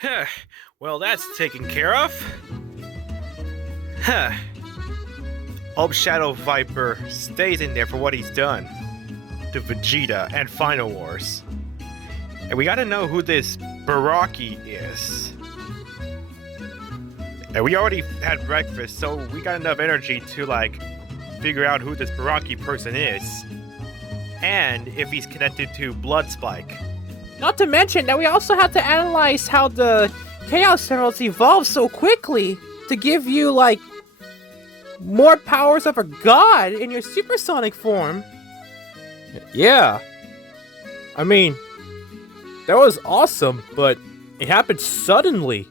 Huh. Well, that's taken care of. Huh. Hope Shadow Viper stays in there for what he's done to Vegeta and Final Wars. And we gotta know who this Baraki is. And we already had breakfast, so we got enough energy to, figure out who this Baraki person is. And if he's connected to Blood Spike. Not to mention that we also have to analyze how the Chaos Emeralds evolve so quickly to give you, more powers of a god in your supersonic form. Yeah. I mean, that was awesome, but it happened suddenly.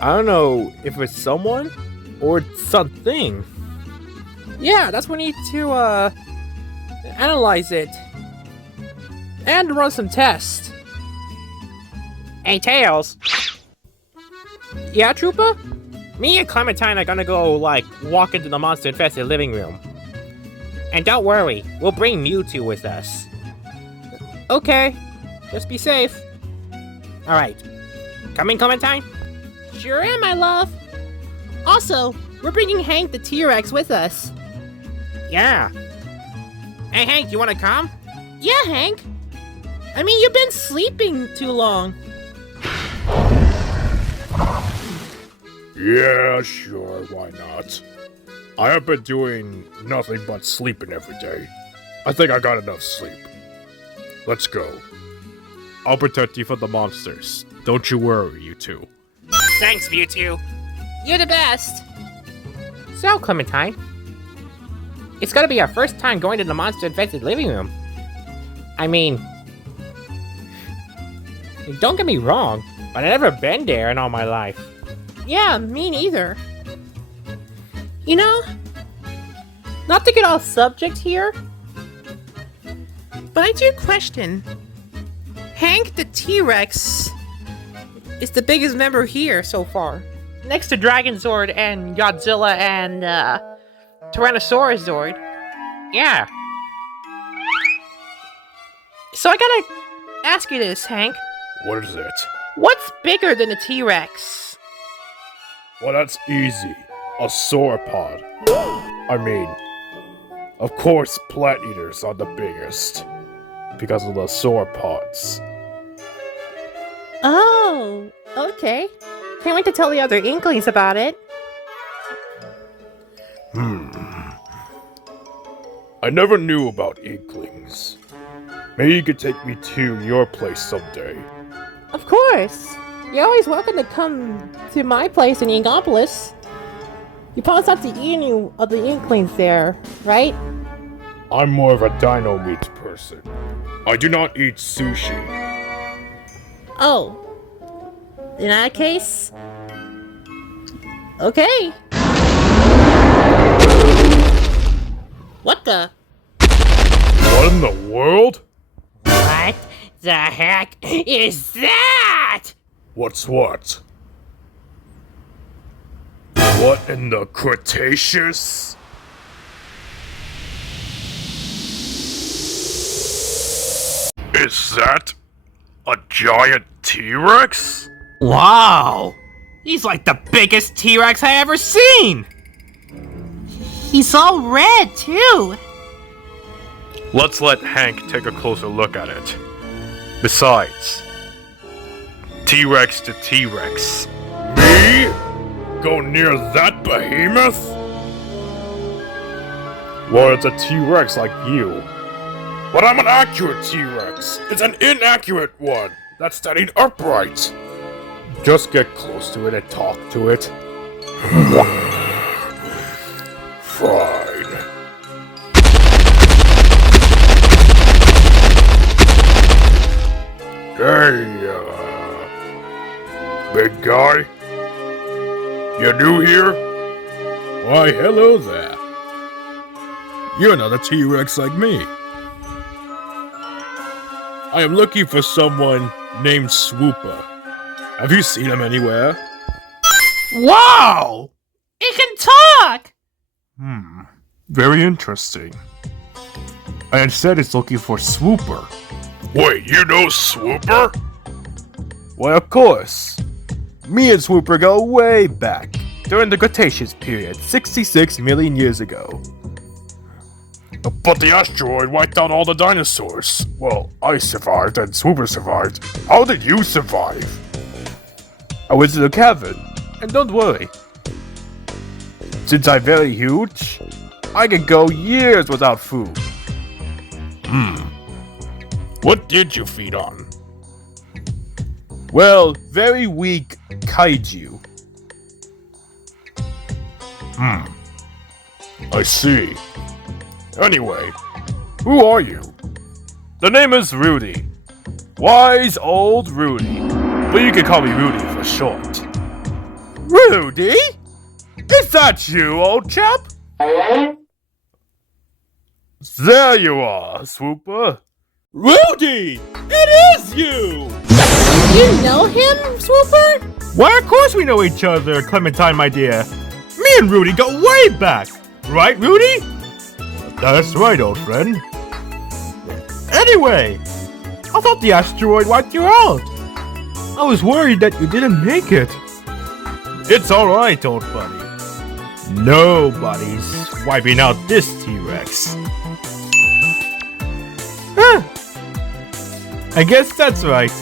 I don't know if it's someone or something. Yeah, that's when we need to, analyze it. And run some tests. Hey, Tails. Yeah, Troopa? Me and Clementine are gonna go, walk into the Monster-Infested Living Room. And don't worry, we'll bring Mewtwo with us. Okay, just be safe. Alright. Coming, Clementine? Sure am, my love. Also, we're bringing Hank the T-Rex with us. Yeah. Hey, Hank, you wanna come? Yeah, Hank. I mean, you've been sleeping too long. Yeah, sure, why not? I have been doing nothing but sleeping every day. I think I got enough sleep. Let's go. I'll protect you from the monsters. Don't you worry, you two. Thanks, Mewtwo. You're the best. So, Clementine, it's gonna be our first time going to the Monster-Infested Living Room. I mean, don't get me wrong, but I've never been there in all my life. Yeah, me neither. You know, not to get off subject here, but I do question. Hank the T-Rex is the biggest member here so far. Next to Dragonzord and Godzilla and Tyrannosaurus Zord. Yeah. So I gotta ask you this, Hank. What is it? What's bigger than a T-Rex? Well, that's easy. A sauropod. I mean, of course, plant eaters are the biggest. Because of the sauropods. Oh, okay. Can't wait to tell the other Inklings about it. I never knew about Inklings. Maybe you could take me to your place someday. Of course. You're always welcome to come to my place in Ingopolis. You promised not to eat any of the Inklings there, right? I'm more of a dino meat person. I do not eat sushi. Oh. In that case... Okay. What the? What in the world? What the heck is that? What's what? What in the Cretaceous? Is that a giant T-Rex? Wow! He's like the biggest T-Rex I ever seen! He's all red, too! Let's let Hank take a closer look at it. Besides, T-Rex to T-Rex. Me? Go near that behemoth? Well, it's a T-Rex like you. But I'm an accurate T-Rex. It's an inaccurate one that's standing upright. Just get close to it and talk to it. Fine. Hey, big guy? You new here? Why, hello there. You're another T-Rex like me. I am looking for someone named Swooper. Have you seen him anywhere? Wow! It can talk! Very interesting. I said it's looking for Swooper. Wait, you know Swooper? Well, of course. Me and Swooper go way back, during the Cretaceous period, 66 million years ago. But the asteroid wiped out all the dinosaurs. Well, I survived and Swooper survived. How did you survive? I was in a cavern, and don't worry. Since I'm very huge, I can go years without food. What did you feed on? Well, very weak kaiju. I see. Anyway, who are you? The name is Rudy. Wise old Rudy. But you can call me Rudy for short. Rudy? Is that you, old chap? There you are, Swooper. Rudy! It is you! You know him, Swooper? Why, of course we know each other, Clementine, my dear. Me and Rudy go way back. Right, Rudy? That's right, old friend. Anyway, I thought the asteroid wiped you out. I was worried that you didn't make it. It's alright, old buddy. Nobody's wiping out this T-Rex. I guess that's right.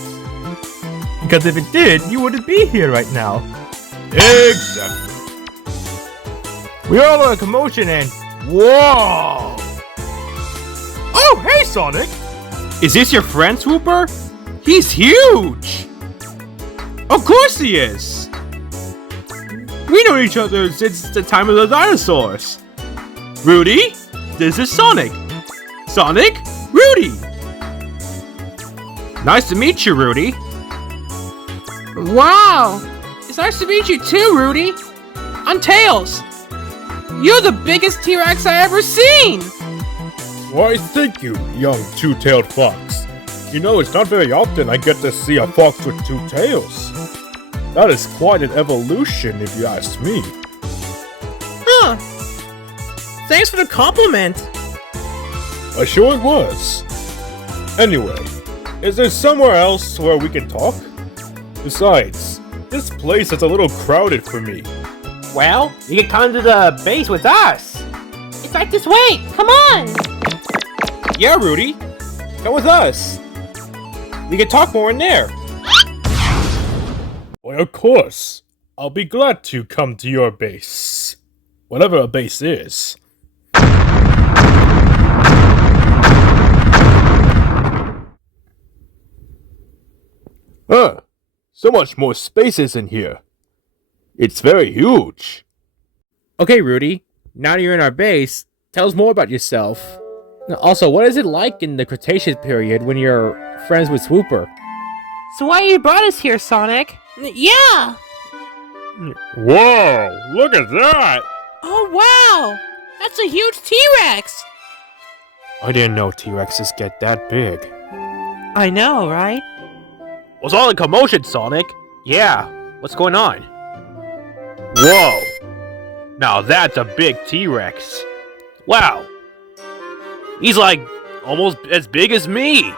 Because if it did, you wouldn't be here right now. Exactly. We all are a commotion and... Whoa! Oh, hey, Sonic! Is this your friend, Swooper? He's huge! Of course he is! We know each other since the time of the dinosaurs. Rudy, this is Sonic. Sonic, Rudy! Nice to meet you, Rudy. Wow! It's nice to meet you too, Rudy. I'm Tails. You're the biggest T-Rex I ever seen! Why, thank you, young two-tailed fox. You know, it's not very often I get to see a fox with two tails. That is quite an evolution, if you ask me. Huh. Thanks for the compliment. Sure it was. Anyway, is there somewhere else where we can talk? Besides, this place is a little crowded for me. Well, you can come to the base with us. It's right this way. Come on. Yeah, Rudy. Come with us. We can talk more in there. Why, of course. I'll be glad to come to your base. Whatever a base is. So much more spaces in here. It's very huge. Okay, Rudy. Now that you're in our base, tell us more about yourself. Also, what is it like in the Cretaceous period when you're friends with Swooper? So why you brought us here, Sonic? Yeah! Whoa, look at that! Oh, wow! That's a huge T-Rex! I didn't know T-Rexes get that big. I know, right? What's all the commotion, Sonic? Yeah, what's going on? Whoa! Now that's a big T-Rex. Wow! He's like almost as big as me!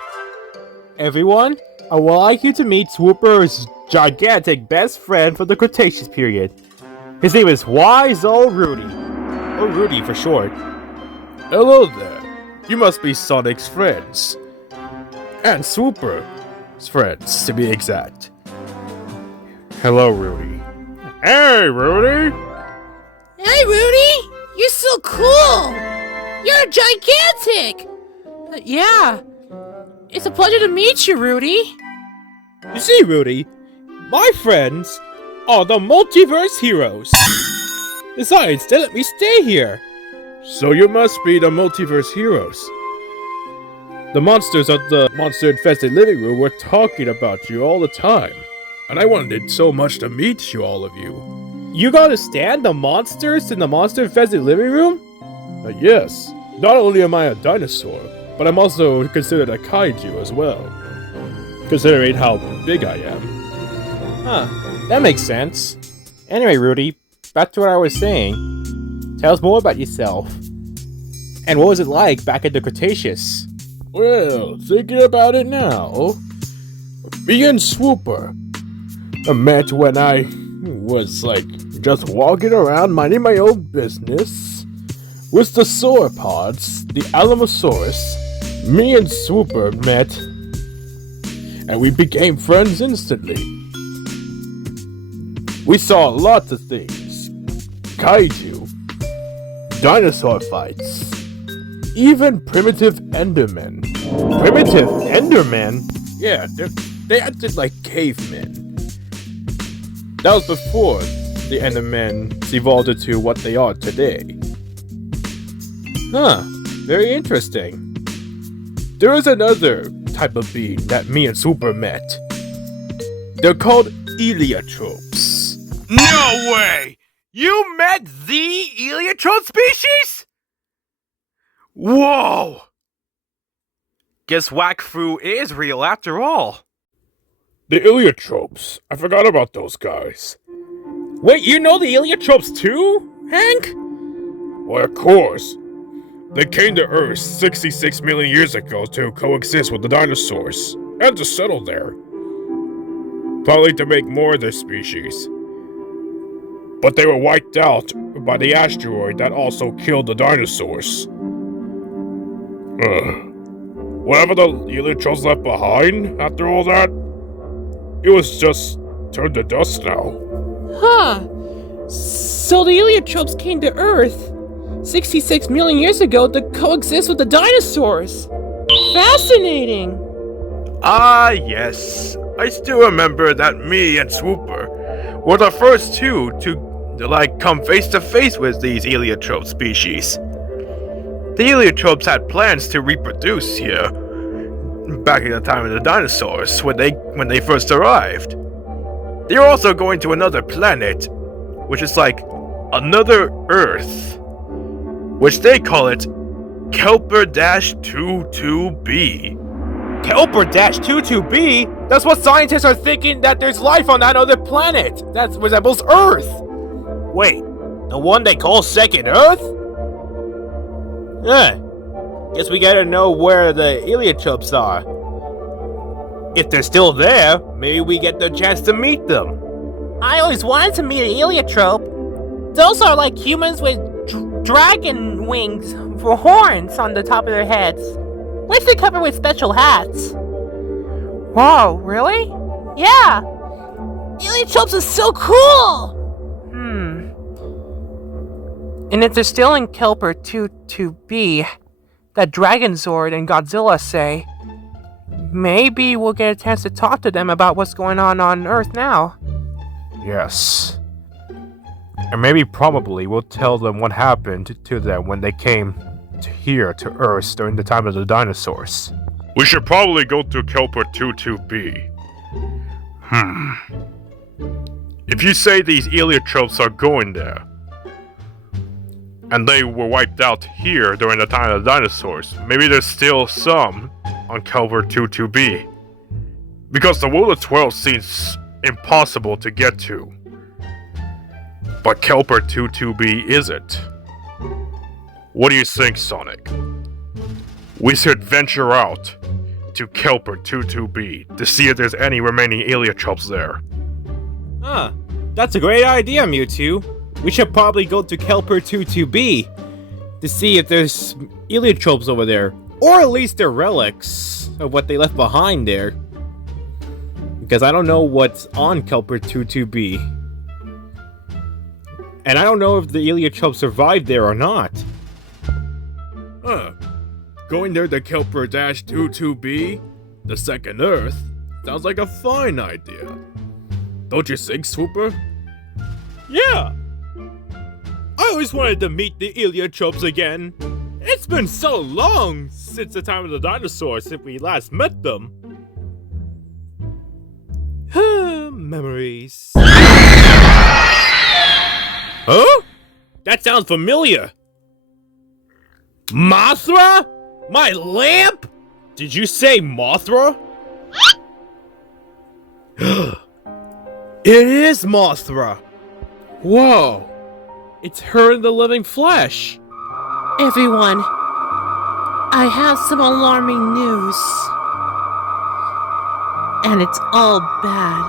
Everyone, I would like you to meet Swooper's gigantic best friend from the Cretaceous period. His name is Wise Old Rudy. Or Rudy for short. Hello there. You must be Sonic's friends. And Swooper's friends, to be exact. Hello, Rudy. Hey, Rudy! Hey, Rudy! You're so cool! You're gigantic! Yeah. It's a pleasure to meet you, Rudy. You see, Rudy, my friends are the Multiverse heroes. Besides, they let me stay here. So you must be the Multiverse heroes. The monsters of the Monster-Infested Living Room were talking about you all the time. And I wanted so much to meet you, all of you. You gotta stand the monsters in the Monster-Infested Living Room? Yes, not only am I a dinosaur, but I'm also considered a kaiju as well. Considering how big I am. Huh, that makes sense. Anyway, Rudy, back to what I was saying. Tell us more about yourself. And what was it like back in the Cretaceous? Well, thinking about it now, me and Swooper met when I was just walking around minding my own business with the sauropods, the Alamosaurus. Me and Swooper met, and we became friends instantly. We saw lots of things: kaiju, dinosaur fights, even primitive Endermen. Primitive Endermen? Yeah, they acted like cavemen. That was before the Endermen evolved into what they are today. Huh, very interesting. There is another type of being that me and Swooper met. They're called Iliotropes. No way! You met the Iliotrope species? Whoa! Guess Wakfu is real after all. The Iliotropes. I forgot about those guys. Wait, you know the Iliotropes too, Hank? Well, of course. They came to Earth 66 million years ago to coexist with the dinosaurs, and to settle there. Probably to make more of their species. But they were wiped out by the asteroid that also killed the dinosaurs. Whatever the Iliotropes left behind after all that, it was just turned to dust now. Huh. So the Iliotropes came to Earth 66 million years ago to coexist with the dinosaurs. Fascinating. Ah, yes. I still remember that me and Swooper were the first two to come face to face with these Iliotrope species. The Iliotropes had plans to reproduce here back in the time of the dinosaurs when they first arrived. They were also going to another planet, which is like another Earth, which they call it Kelper-22b. Kelper-22b? That's what scientists are thinking, that there's life on that other planet that resembles Earth. Wait, the one they call Second Earth? Guess we gotta know where the Iliotropes are. If they're still there, maybe we get the chance to meet them. I always wanted to meet an Iliotrope. Those are like humans with dragon wings for horns on the top of their heads, which they cover with special hats. Whoa, really? Yeah! Iliotropes are so cool! And if they're still in Kelper-22b, that Dragon Zord and Godzilla say, maybe we'll get a chance to talk to them about what's going on Earth now. Yes. And maybe probably we'll tell them what happened to them when they came here to Earth during the time of the dinosaurs. We should probably go to Kelper-22b. If you say these Iliotropes are going there, and they were wiped out here during the time of the dinosaurs, maybe there's still some on Kelper-22b. Because the World of 12 seems impossible to get to. But Kelper-22b isn't. What do you think, Sonic? We should venture out to Kelper-22b to see if there's any remaining Iliotropes there. That's a great idea, Mewtwo. We should probably go to Kelper-22b to see if there's Iliotropes over there, or at least their relics of what they left behind there. Because I don't know what's on Kelper-22b. And I don't know if the Iliotropes survived there or not. Going there to Kelper-22b, the second Earth, sounds like a fine idea. Don't you think, Swooper? Yeah! I always wanted to meet the Iliotropes again. It's been so long since the time of the dinosaurs since we last met them. Memories. Huh? That sounds familiar. Mothra? My lamp? Did you say Mothra? It is Mothra. Whoa. It's her in the living flesh. Everyone, I have some alarming news. And it's all bad.